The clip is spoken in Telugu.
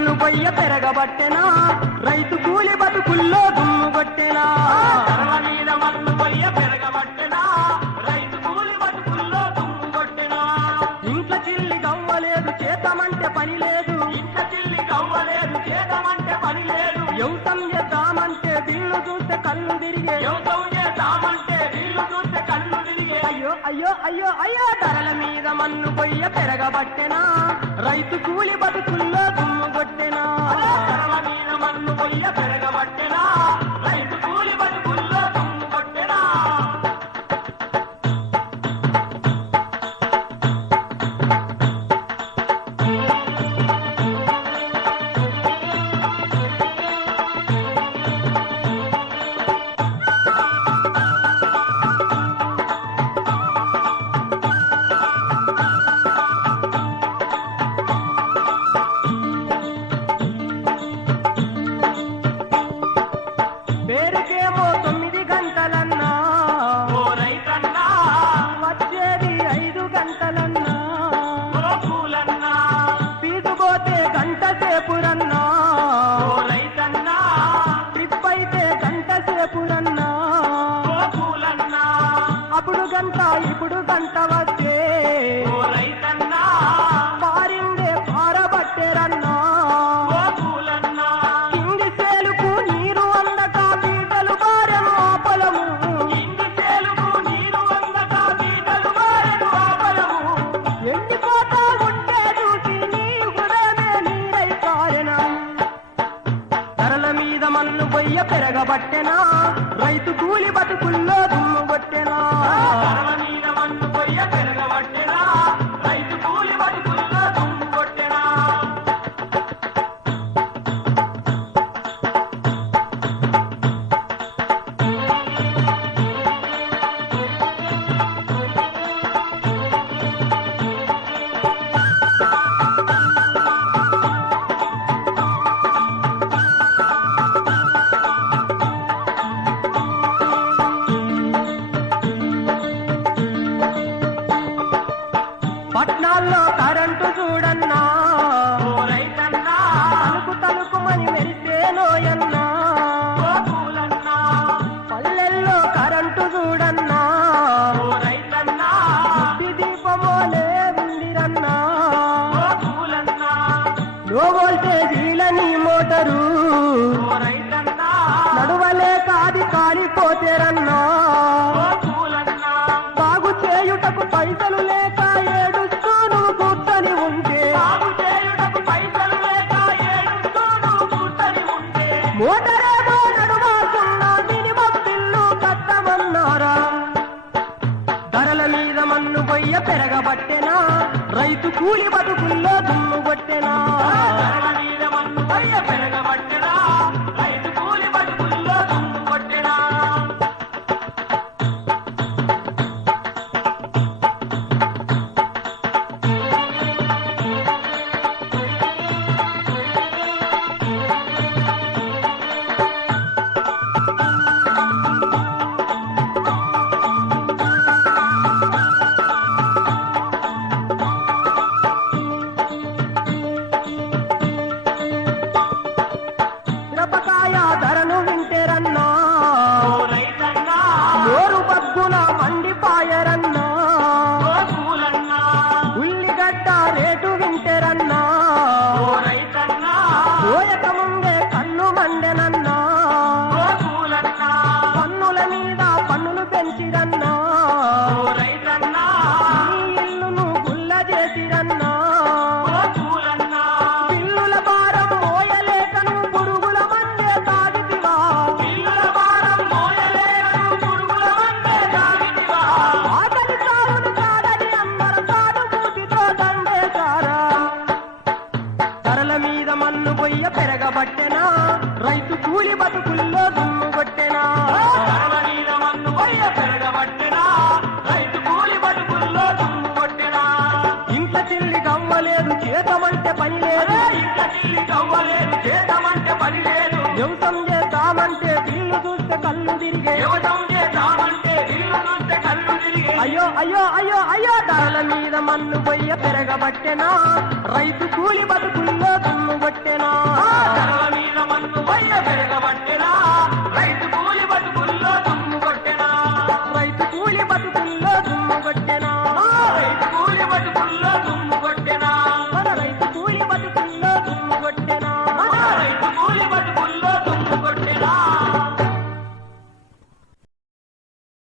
కన్ను బయ్య పెరగబట్టెనా? రైతు కూలి బతుకుల్లో దుమ్ము కొట్టెనా మీద మన్ను పెరగబట్టెనా? రైతు కూలి బతుకుల్లో దుమ్ము చిల్లి చిల్లి చేద్దామంటే చూస్తే చేద్దామంటే చూస్తే అయ్యో అయ్యో అయ్యో అయ్యో ధరల మీద మన్ను పొయ్య పెరగబట్టెనా? రైతు కూలి బతుకుల్లో దుమ్ము పెరగబట్టెనా మన్ను పొయ్య పెరగబట్టెనా. పనులు బొయ్య పెరగబట్టెనా? రైతు కూలి బతుకుల్లో దుమ్ము కొట్టెనా ధరల మీద మన్ను పొయ్య పెరగబట్టెనా? రైతు కూలి బతుకుల్లో దుమ్ము పొయ్య పెరగబట్టెనా? రైతు కూలి బతుకుల్లో దుమ్ము కొట్టెనా? చేతమంటే పని లేదు. ఇంత చేతమంటే పని లేదు. ఎవటం చేస్తామంటే తిల్లు చూస్తే కళ్ళు తిరిగే. ఎవటం చేస్తామంటే అయ్యో అయ్యో అయ్యో అయ్యో ధరల మీద మన్ను పొయ్య పెరగబట్టెనా? రైతు కూలి బతుకుల్లో దుమ్ము బట్టెనా ధరల మీద మన్ను పొయ్య పెరగబట్టెనా? రైతు కూలి బతుకుల్లో దుమ్ము బట్టెనా రైతు కూలి బతుకుల్లో దుమ్ము బట్టెనా రైతు కూలి బతుకుల్లో దుమ్ము